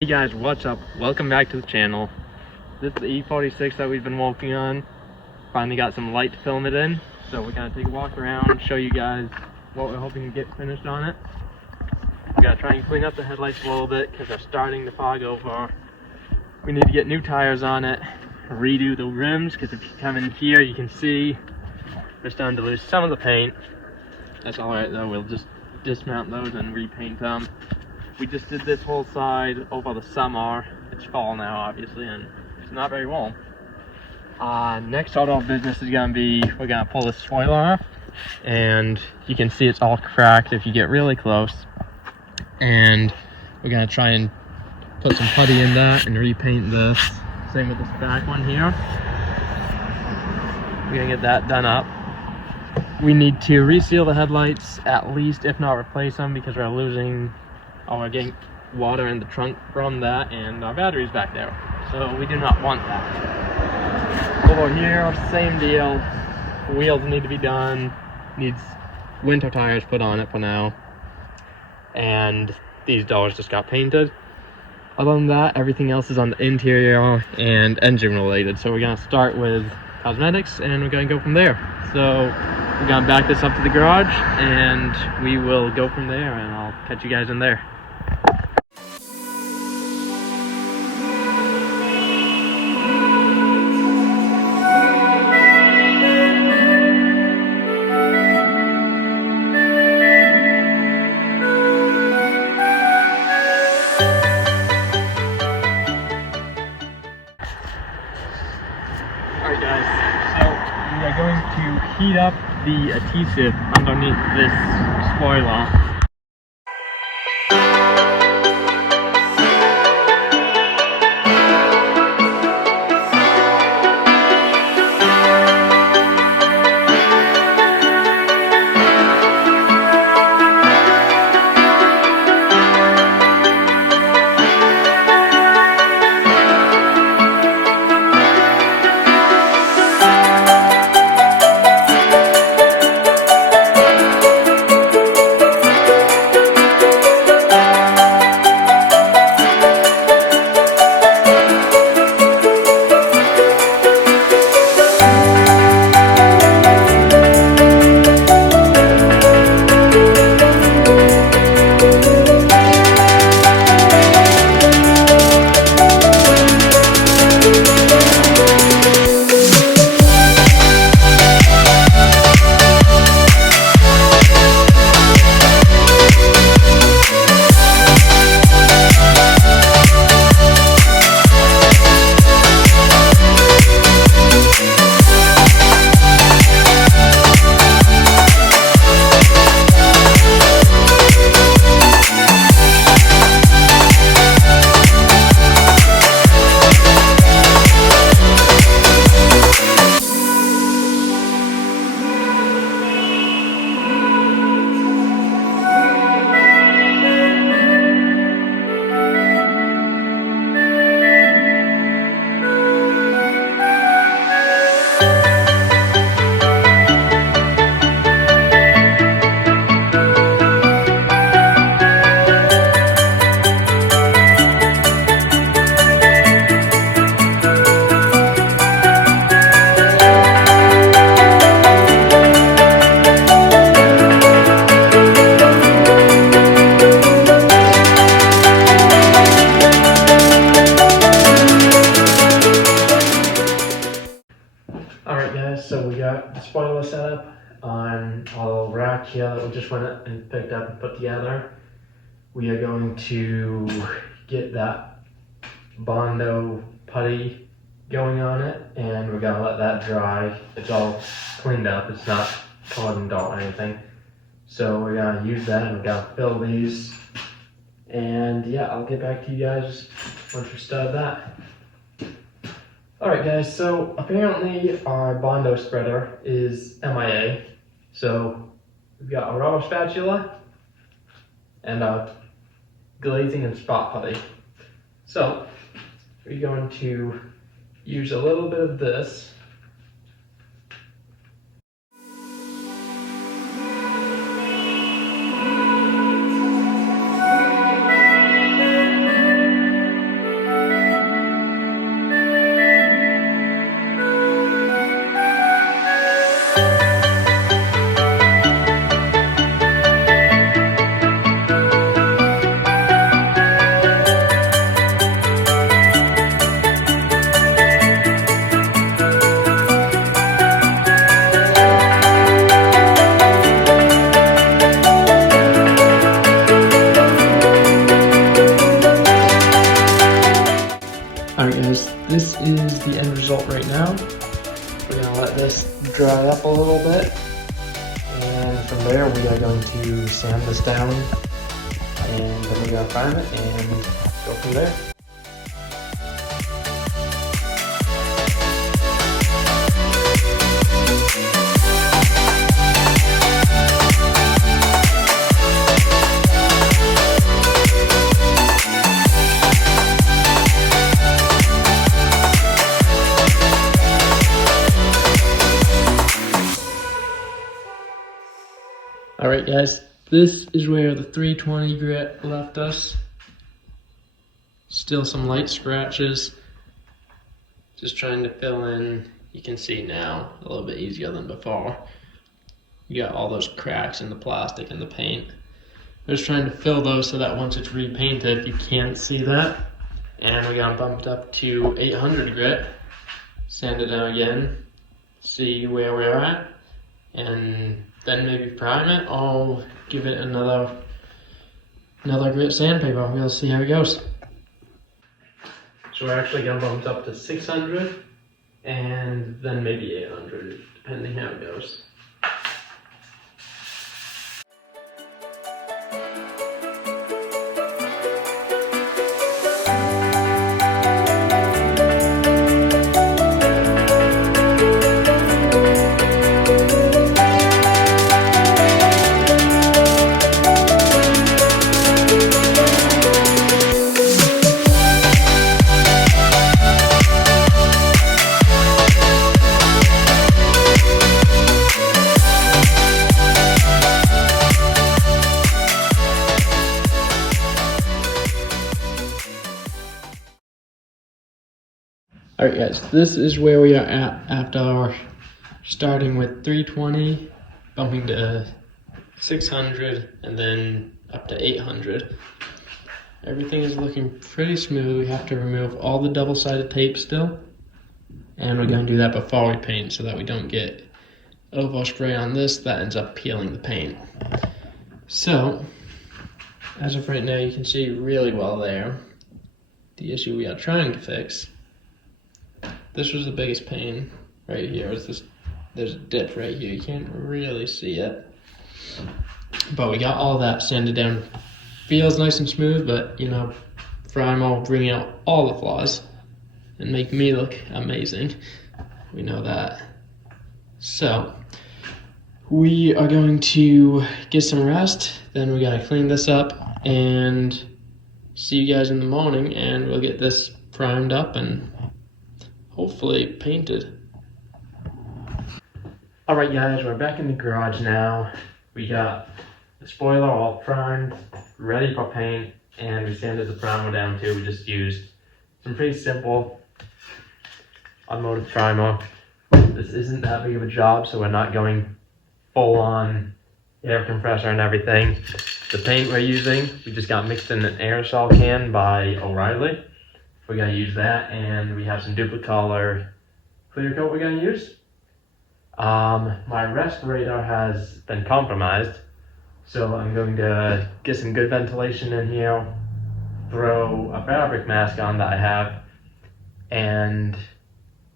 Hey guys, what's up? Welcome back to the channel. This is the E46 that we've been working on. Finally got some light to film it in, so we're gonna take a walk around and show you guys what we're hoping to get finished on it. We gotta try and clean up the headlights a little bit because they're starting to fog over. We need to get new tires on it, redo the rims, because if you come in here you can see they're starting to lose some of the paint. That's alright though, we'll just dismount those and repaint them. We just did this whole side over the summer. It's fall now, obviously, and it's not very warm. Next order of business is gonna be, we're gonna pull this spoiler off, and you can see it's all cracked if you get really close. And we're gonna try and put some putty in that and repaint this. Same with this back one here. We're gonna get that done up. We need to reseal the headlights at least, if not replace them, because we're losing, we're getting water in the trunk from that, and our battery's back there, so we do not want that. Over here, same deal. Wheels need to be done. Needs winter tires put on it for now, and these doors just got painted. Other than that, everything else is on the interior and engine related. So we're gonna start with cosmetics, and we're gonna go from there. So we're gonna back this up to the garage, and we will go from there, and I'll catch you guys in there. Alright guys, so we are going to heat up the adhesive underneath this spoiler. Alright guys, so we got the spoiler set up on our rack here that we just went and picked up and put together. We are going to get that Bondo putty going on it, and we're gonna let that dry. It's all cleaned up, it's not covered in dirt or anything. So we're gonna use that, and we're gonna fill these. And yeah, I'll get back to you guys once we start that. Alright guys, so apparently our Bondo spreader is MIA. So we've got a rubber spatula and a glazing and spot putty. So we're going to use a little bit of this guys, this is the end result right now. We're gonna let this dry up a little bit, and from there we are going to sand this down, and then we're gonna prime it and go from there. Alright guys, this is where the 320 grit left us. Still some light scratches. Just trying to fill in. You can see now a little bit easier than before. You got all those cracks in the plastic and the paint. I'm just trying to fill those so that once it's repainted, you can't see that. And we got bumped up to 800 grit. Sand it down again. See where we're at. And then maybe prime it or give it another grit sandpaper. We'll see how it goes. So we're actually gonna bump it up to 600 and then maybe 800, depending how it goes. Alright guys, this is where we are at after starting with 320, bumping to 600, and then up to 800. Everything is looking pretty smooth. We have to remove all the double-sided tape still, and we're going to do that before we paint so that we don't get overspray on this that ends up peeling the paint. So, as of right now, you can see really well there. The issue we are trying to fix. This was the biggest pain right here. There's a dip right here. You can't really see it. But we got all that sanded down. Feels nice and smooth, but you know, Primer will bring out all the flaws and make me look amazing. We know that. So, we are going to get some rest. Then we're gonna clean this up and see you guys in the morning, and we'll get this primed up and hopefully painted. Alright guys, we're back in the garage now. We got the spoiler all primed, ready for paint, and we sanded the primer down too. We just used some pretty simple automotive primer. This isn't that big of a job, so we're not going full on air compressor and everything. The paint we're using, we just got mixed in an aerosol can by O'Reilly. We're gonna use that, and we have some Duplicolor clear coat we're gonna use. My respirator has been compromised, so I'm going to get some good ventilation in here, throw a fabric mask on that I have, and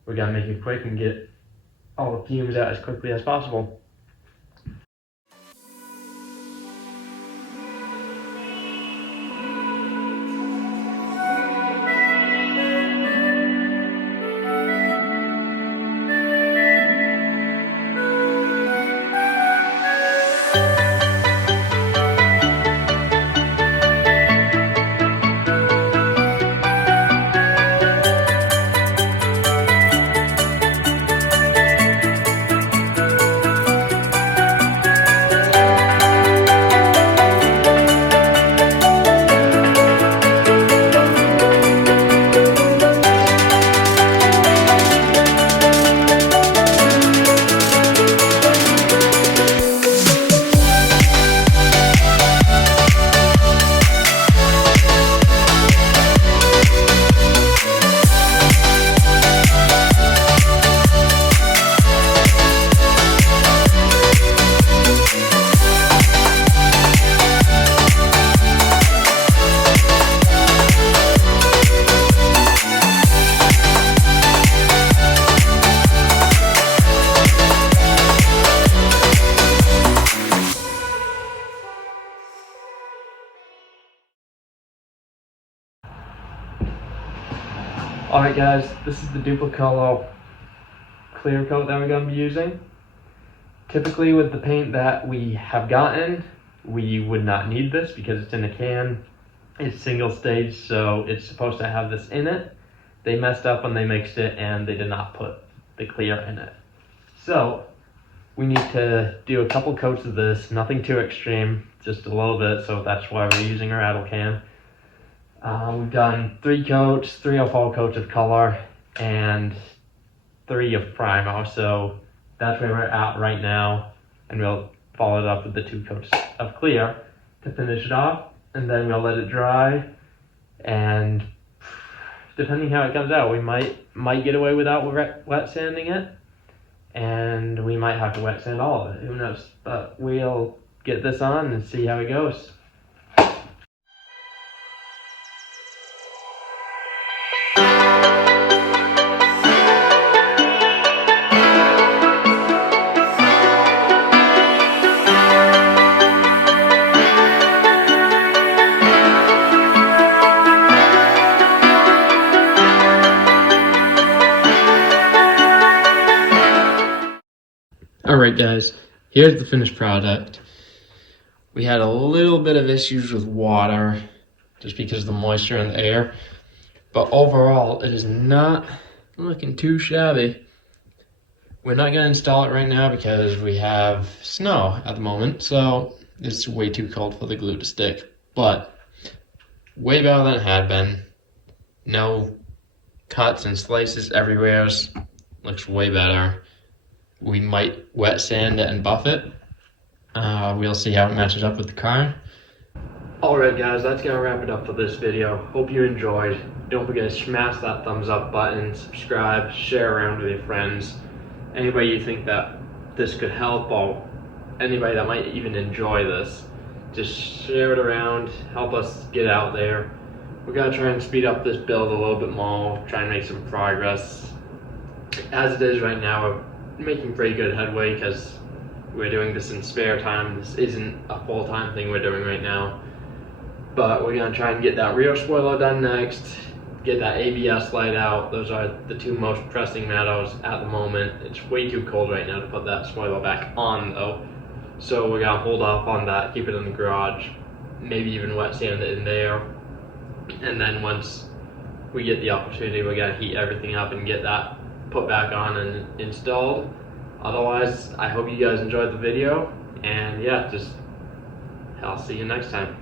we're gonna make it quick and get all the fumes out as quickly as possible. Alright guys, this is the Duplicolor clear coat that we're going to be using. Typically with the paint that we have gotten, we would not need this because it's in a can. It's single stage, so it's supposed to have this in it. They messed up when they mixed it and they did not put the clear in it. So we need to do a couple coats of this, nothing too extreme, just a little bit, so that's why we're using our Adel can. We've done 3 coats, 3 or 4 coats of color, and 3 of primer, so that's where we're at right now, and we'll follow it up with the 2 coats of clear to finish it off, and then we'll let it dry, and depending how it comes out, we might get away without wet sanding it, and we might have to wet sand all of it, who knows, but we'll get this on and see how it goes. Alright guys, here's the finished product. We had a little bit of issues with water, just because of the moisture in the air, but overall it is not looking too shabby. We're not going to install it right now because we have snow at the moment, so it's way too cold for the glue to stick, but way better than it had been. No cuts and slices everywhere, looks way better. We might wet sand it and buff it. We'll see how it matches up with the car. Alright guys, that's going to wrap it up for this video. Hope you enjoyed. Don't forget to smash that thumbs up button, subscribe, share around with your friends. Anybody you think that this could help, or anybody that might even enjoy this, just share it around, help us get out there. We're going to try and speed up this build a little bit more, try and make some progress. As it is right now, we're making pretty good headway because we're doing this in spare time. This isn't a full-time thing we're doing right now, but we're going to try and get that rear spoiler done next, get that ABS light out. Those are the 2 most pressing matters at the moment. It's way too cold right now to put that spoiler back on though, so we're going to hold off on that, keep it in the garage, maybe even wet sand it in there, and then once we get the opportunity, we're going to heat everything up and get that put back on and installed. Otherwise, I hope you guys enjoyed the video, and yeah, I'll see you next time.